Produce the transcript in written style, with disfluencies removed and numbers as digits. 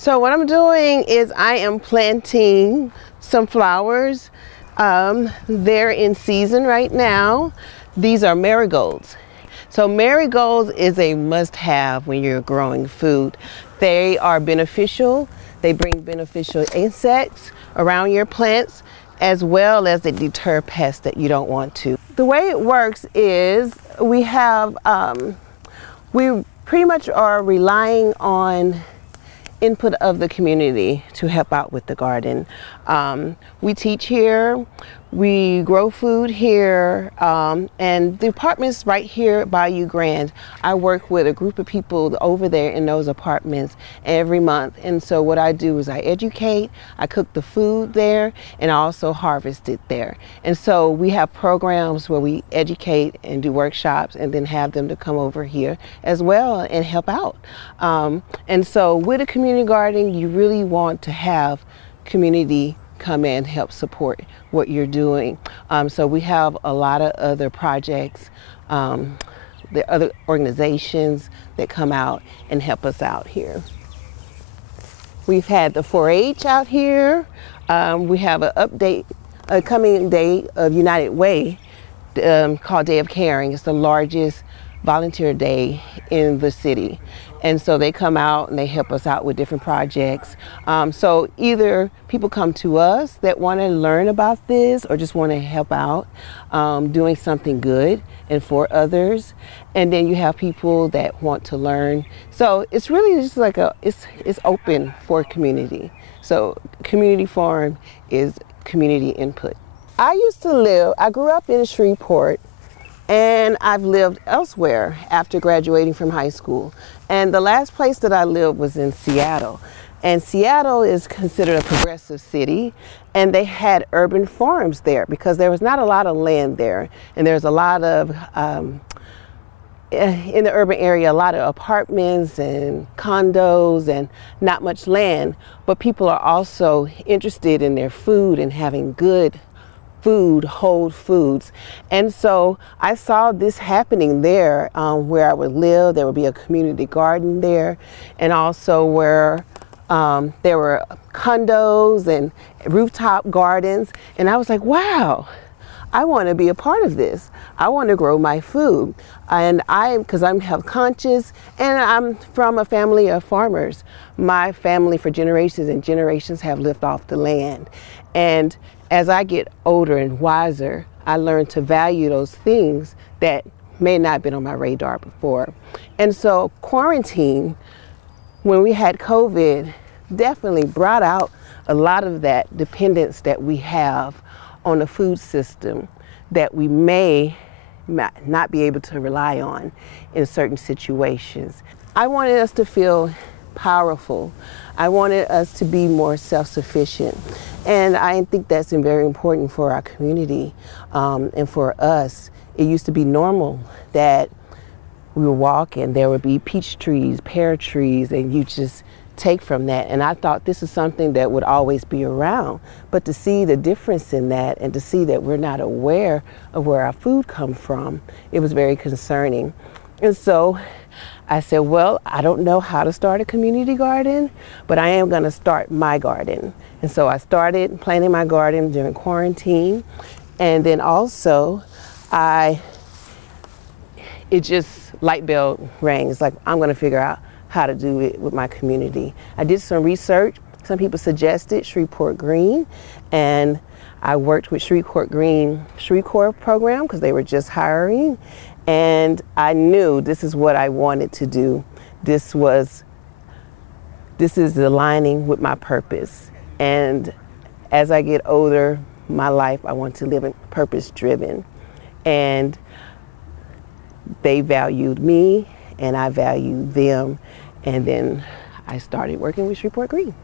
So what I'm doing is I am planting some flowers. They're in season right now. These are marigolds. So marigolds is a must-have when you're growing food. They are beneficial. They bring beneficial insects around your plants, as well as they deter pests that you don't want to. The way it works is we pretty much are relying on input of the community to help out with the garden. We teach here, we grow food here, and the apartments right here at Bayou Grand, I work with a group of people over there in those apartments every month. And so what I do is I educate, I cook the food there, and I also harvest it there. And so we have programs where we educate and do workshops and then have them to come over here as well and help out. And so with a community garden, you really want to have community come in, help support what you're doing. So we have a lot of other projects, the other organizations that come out and help us out here. We've had the 4-H out here. We have a coming day of United Way called Day of Caring. It's the largest volunteer day in the city. And so they come out and they help us out with different projects. So either people come to us that want to learn about this or just want to help out doing something good and for others. And then you have people that want to learn. So it's really just like it's open for community. So community farm is community input. I grew up in Shreveport, and I've lived elsewhere after graduating from high school. And the last place that I lived was in Seattle. And Seattle is considered a progressive city, and they had urban farms there because there was not a lot of land there. And there's a lot of, in the urban area, a lot of apartments and condos and not much land. But people are also interested in their food and having good food, whole foods. And so I saw this happening there where I would live. There would be a community garden there, and also where there were condos and rooftop gardens. And I was like, wow, I want to be a part of this. I want to grow my food. And because I'm health conscious and I'm from a family of farmers. My family for generations and generations have lived off the land. And as I get older and wiser, I learn to value those things that may not have been on my radar before. And so quarantine, when we had COVID, definitely brought out a lot of that dependence that we have on the food system that we may not be able to rely on in certain situations. I wanted us to feel powerful. I wanted us to be more self-sufficient. And I think that's very important for our community and for us. It used to be normal that we would walk and there would be peach trees, pear trees, and you just take from that. And I thought this is something that would always be around. But to see the difference in that and to see that we're not aware of where our food comes from, it was very concerning. And so I said, well, I don't know how to start a community garden, but I am going to start my garden. And so I started planting my garden during quarantine. And then also, it just light bulb rang. It's like, I'm going to figure out how to do it with my community. I did some research. Some people suggested Shreveport Green, and I worked with Shreveport Green Shreveport program because they were just hiring. And I knew this is what I wanted to do. This is aligning with my purpose. And as I get older, my life, I want to live in purpose-driven. And they valued me, and I valued them. And then I started working with Shreveport Green.